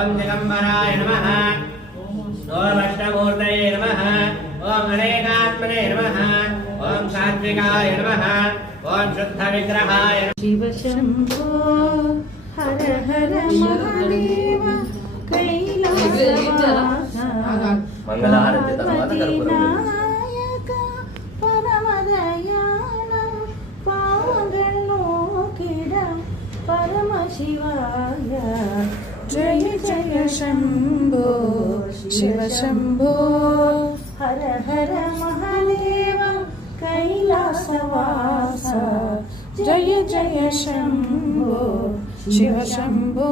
ओम दिगंबराय नमः ओम अष्टमूर्तये नमः ओम अनेकात्मने नमः ओम सात्विकाय नमः ओम शुद्ध विग्रहाय शिव शंभो हर हर महादेव कैलासवासा मंगलारती తర్వాత नायक परम दयालं पावनलोकिरं परम शिवाय जय जय शंभो शिव शंभो हर हर महादेव कैलासवासा जय जय शंभो शिव शंभो